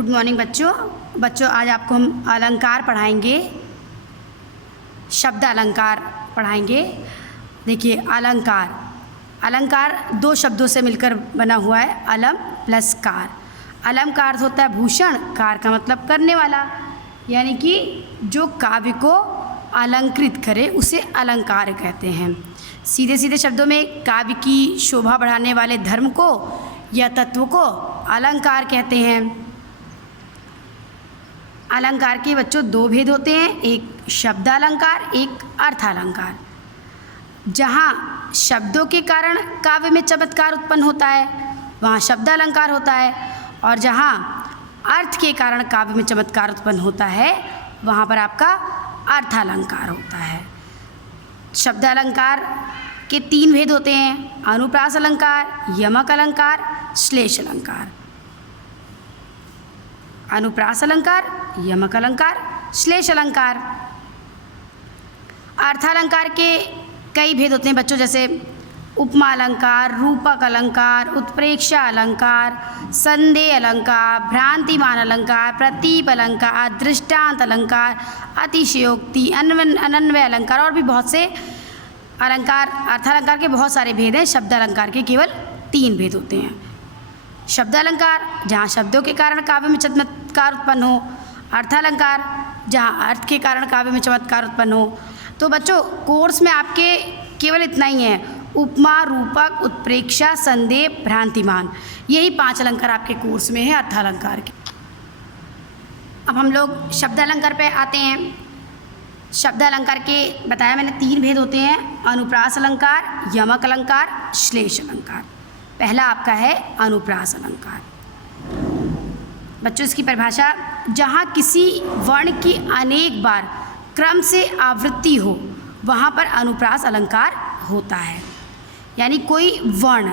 Good morning बच्चों आज आपको हम अलंकार पढ़ाएंगे, शब्द अलंकार पढ़ाएंगे। देखिए अलंकार दो शब्दों से मिलकर बना हुआ है, अलम प्लस कार। अलम का अर्थ होता है भूषण, कार का मतलब करने वाला, यानी कि जो काव्य को अलंकृत करे उसे अलंकार कहते हैं। सीधे सीधे शब्दों में काव्य की शोभा बढ़ाने वाले धर्म को या तत्व को अलंकार कहते हैं। अलंकार के बच्चों दो भेद होते हैं, एक शब्द अलंकार, एक अर्थ अलंकार। जहाँ शब्दों के कारण काव्य में चमत्कार उत्पन्न होता है वहाँ शब्द अलंकार होता है, और जहाँ अर्थ के कारण काव्य में चमत्कार उत्पन्न होता है वहाँ पर आपका अर्थ अलंकार होता है। शब्द अलंकार के तीन भेद होते हैं, अनुप्रास अलंकार, यमक अलंकार, श्लेष अलंकार। अनुप्रास अलंकार, यमक अलंकार, श्लेष अलंकार। अर्थ अलंकार के कई भेद होते हैं बच्चों, जैसे उपमा अलंकार, रूपक अलंकार, उत्प्रेक्षा अलंकार, संदेह अलंकार, भ्रांतिमान अलंकार, प्रतीप अलंकार, दृष्टांत अलंकार, अतिशयोक्ति, अनन्वय अलंकार और भी बहुत से अलंकार। अर्थ अलंकार के बहुत सारे भेद हैं, शब्द अलंकार के केवल तीन भेद होते हैं। शब्द अलंकार जहाँ शब्दों के कारण काव्य में चमत्कार उत्पन्न हो, अर्थ अलंकार जहाँ अर्थ के कारण काव्य में चमत्कार उत्पन्न हो। तो बच्चों कोर्स में आपके केवल इतना ही है, उपमा, रूपक, उत्प्रेक्षा, संदेह, भ्रांतिमान, यही 5 अलंकार आपके कोर्स में है अर्थ अलंकार के। अब हम लोग शब्द अलंकार पे आते हैं। शब्द अलंकार के बताया मैंने 3 भेद होते हैं, अनुप्रास अलंकार, यमक अलंकार, श्लेष अलंकार। पहला आपका है अनुप्रास अलंकार। बच्चों इसकी परिभाषा, जहाँ किसी वर्ण की अनेक बार क्रम से आवृत्ति हो वहाँ पर अनुप्रास अलंकार होता है। यानी कोई वर्ण,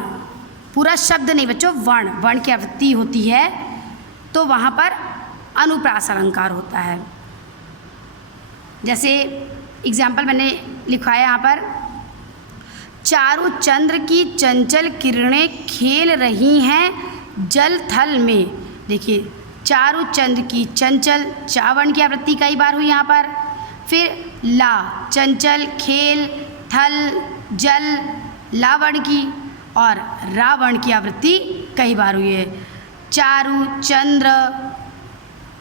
पूरा शब्द नहीं बच्चों, वर्ण की आवृत्ति होती है तो वहाँ पर अनुप्रास अलंकार होता है। जैसे एग्जाम्पल मैंने लिखवाया यहाँ पर, चारों चंद्र की चंचल किरणें खेल रही हैं जल थल में। देखिए चारों चंद्र की चंचल, चावर्ण की आवृत्ति कई बार हुई यहाँ पर। फिर ला, चंचल, खेल, थल, जल, लावर्ण की, और रावण की आवृत्ति कई बार हुई है। चारु, चंद्र,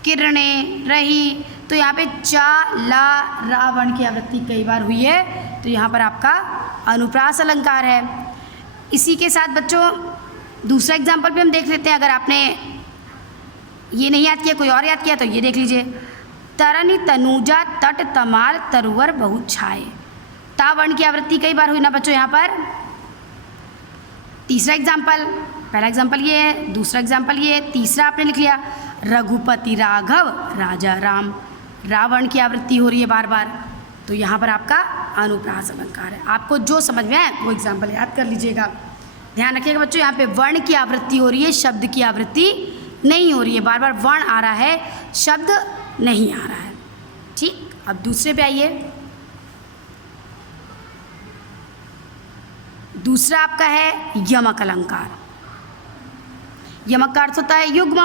किरणें, रही, तो यहाँ पे चा, ला, रावण की आवृत्ति कई बार हुई है, तो यहाँ पर आपका अनुप्रास अलंकार है। इसी के साथ बच्चों दूसरा एग्जाम्पल भी हम देख लेते हैं। अगर आपने ये नहीं याद किया, कोई और याद किया तो ये देख लीजिए, तरनी तनुजा तट तमाल तरुवर बहुत छाए। तावर्ण की आवृत्ति कई बार हुई ना बच्चों यहाँ पर। तीसरा एग्जाम्पल, पहला एग्जाम्पल ये है, दूसरा एग्जाम्पल ये है, तीसरा आपने लिख लिया, रघुपति राघव राजा राम। रावण की आवृत्ति हो रही है बार बार, तो यहाँ पर आपका अनुप्रास अलंकार है। आपको जो समझ में आए वो एग्जाम्पल याद कर लीजिएगा। ध्यान रखिएगा बच्चों, यहाँ पे वर्ण की आवृत्ति हो रही है, शब्द की आवृत्ति नहीं हो रही है। बार बार वर्ण आ रहा है, शब्द नहीं आ रहा है। ठीक, अब दूसरे पे आइए। दूसरा आपका है यमक अलंकार। यमक का अर्थ होता है युग्म,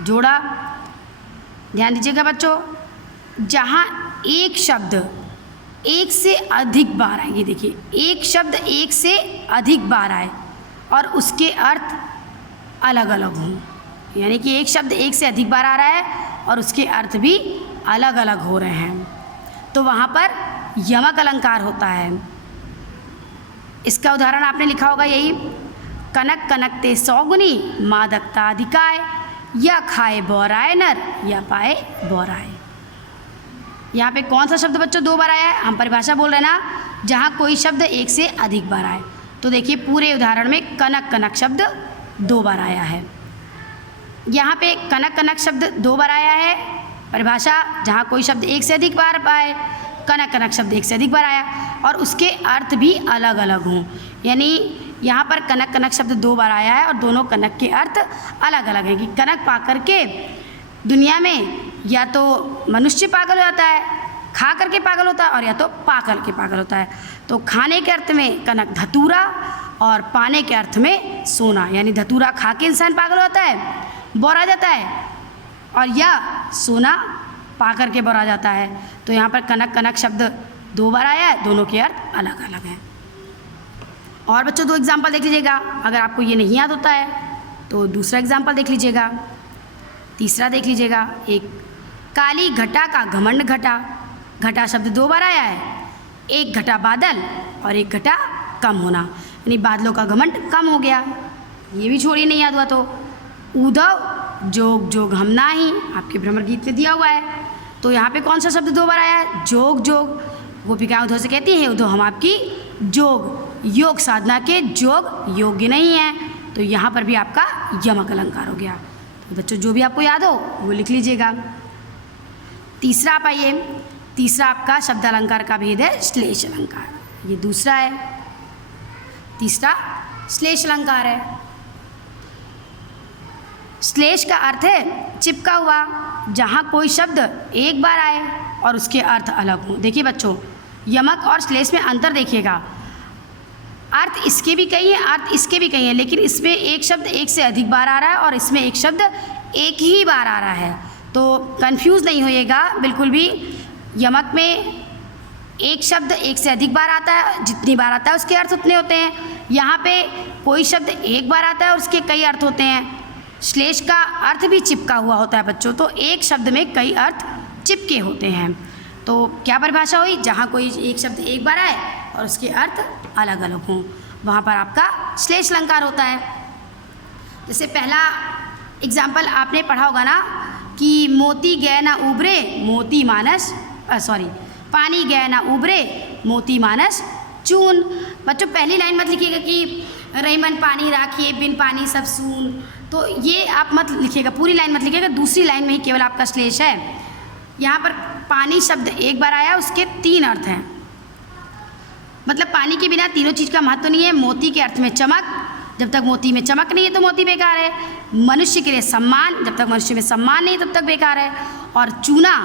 जोड़ा। ध्यान दीजिएगा बच्चों, जहाँ एक शब्द एक से अधिक बार आए, ये देखिए एक शब्द एक से अधिक बार आए और उसके अर्थ अलग अलग हों, यानी कि एक शब्द एक से अधिक बार आ रहा है और उसके अर्थ भी अलग अलग हो रहे हैं, तो वहाँ पर यमक अलंकार होता है। इसका उदाहरण आपने लिखा होगा यही, कनक कनकते सौगुनी मादकता अधिकाय, या खाए बौराए नर या पाए बौराए। यहाँ पे कौन सा शब्द बच्चों 2 बार आया है? हम परिभाषा बोल रहे हैं ना, जहाँ कोई शब्द एक से अधिक बार आए। तो देखिए पूरे उदाहरण में कनक कनक शब्द 2 बार आया है। यहाँ पे कनक कनक शब्द 2 बार आया है। परिभाषा, जहाँ कोई शब्द एक से अधिक बार आए, कनक कनक शब्द एक से अधिक बार आया और उसके अर्थ भी अलग अलग हों। यानी यहाँ पर कनक कनक शब्द 2 बार आया है और दोनों कनक के अर्थ अलग अलग हैं कि कनक पा करके दुनिया में या तो मनुष्य पागल हो जाता है, खा करके पागल होता है, और या तो पा करके पागल होता है। तो खाने के अर्थ में कनक धतूरा और पाने के अर्थ में सोना, यानी धतूरा खा के इंसान पागल होता है, बौरा जाता है, और यह सोना पा करके भरा जाता है। तो यहाँ पर कनक कनक शब्द 2 बार आया है, दोनों के अर्थ अलग अलग हैं। और बच्चों 2 एग्जाम्पल देख लीजिएगा। अगर आपको ये नहीं याद होता है तो दूसरा एग्जाम्पल देख लीजिएगा, तीसरा देख लीजिएगा। एक काली घटा का घमंड घटा, घटा शब्द 2 बार आया है। एक घटा बादल और एक घटा कम होना, यानी बादलों का घमंड कम हो गया। ये भी छोड़िए, नहीं याद हुआ तो। उद्धव जोग जोग हम नाही, आपके भ्रमर गीत में दिया हुआ है। तो यहाँ पे कौन सा शब्द 2 बार आया है? जोग जोग। गोपिका उद्धव से कहती है, उद्धव हम आपकी जोग, योग साधना के जोग योग्य नहीं है। तो यहाँ पर भी आपका यमक अलंकार हो गया। तो बच्चों जो भी आपको याद हो वो लिख लीजिएगा। तीसरा आप आइए, तीसरा आपका शब्द अलंकार का भेद है श्लेष अलंकार। ये दूसरा है, तीसरा श्लेष अलंकार है। श्लेष का अर्थ है चिपका हुआ, जहाँ कोई शब्द एक बार आए और उसके अर्थ अलग हों। देखिए बच्चों, यमक और श्लेष में अंतर देखिएगा। अर्थ इसके भी कई हैं, अर्थ इसके भी कई हैं, लेकिन इसमें एक शब्द एक से अधिक बार आ रहा है और इसमें एक शब्द एक ही बार आ रहा है। तो कंफ्यूज नहीं होइएगा बिल्कुल भी। यमक में एक शब्द एक से अधिक बार आता है, जितनी बार आता है उसके अर्थ उतने होते हैं। यहाँ पे कोई शब्द एक बार आता है और उसके कई अर्थ होते हैं। श्लेष का अर्थ भी चिपका हुआ होता है बच्चों, तो एक शब्द में कई अर्थ चिपके होते हैं। तो क्या परिभाषा हुई? जहाँ कोई एक शब्द एक बार आए और उसके अर्थ अलग अलग हों, वहाँ पर आपका श्लेष अलंकार होता है। जैसे पहला एग्जाम्पल आपने पढ़ा होगा ना कि मोती गए ना उबरे मोती मानस पानी गए ना उबरे मोती मानस चून। बच्चों पहली लाइन मत लिखिएगा कि रहीमन पानी राखिए बिन पानी सब सून, तो ये आप मत लिखिएगा, पूरी लाइन मत लिखिएगा। दूसरी लाइन में ही केवल आपका श्लेष है। यहाँ पर पानी शब्द एक बार आया, उसके 3 अर्थ हैं। मतलब पानी के बिना तीनों चीज़ का महत्व नहीं है। मोती के अर्थ में चमक, जब तक मोती में चमक नहीं है तो मोती बेकार है। मनुष्य के लिए सम्मान, जब तक मनुष्य में सम्मान नहीं तब तक बेकार है। और चूना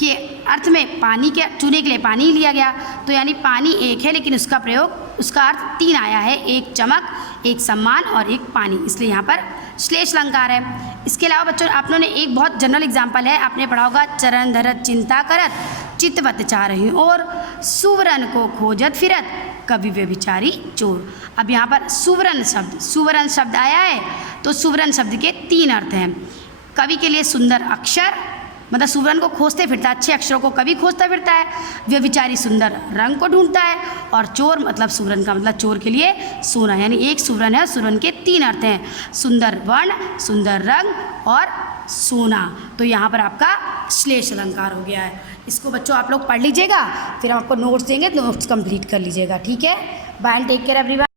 के अर्थ में पानी के चूने के लिए पानी ही लिया गया, तो यानी पानी एक है लेकिन उसका प्रयोग, उसका अर्थ 3 आया है, एक चमक, एक सम्मान और एक पानी, इसलिए यहाँ पर श्लेष अलंकार है। इसके अलावा बच्चों आप लोगों ने एक बहुत जनरल एग्जाम्पल है, आपने पढ़ा होगा चरण धरत चिंता करत चितवत चारही और सुवरन को खोजत फिरत कवि व्यभिचारी चोर। अब यहाँ पर सुवरन शब्द आया है, तो सुवरन शब्द के 3 अर्थ हैं। कवि के लिए सुंदर अक्षर, मतलब सुवरन को खोजते फिरता है, अच्छे अक्षरों को कवि खोजता फिरता है। व्यभिचारी सुंदर रंग को ढूंढता है। और चोर मतलब सुवरन का मतलब चोर के लिए सोना, यानी एक सुवरन है, सुवरन के 3 अर्थ हैं, सुंदर वर्ण, सुंदर रंग और सोना। तो यहाँ पर आपका श्लेष अलंकार हो गया है। इसको बच्चों आप लोग पढ़ लीजिएगा, फिर हम आपको नोट्स देंगे, नोट्स कंप्लीट कर लीजिएगा, ठीक है। Bye and take care everyone.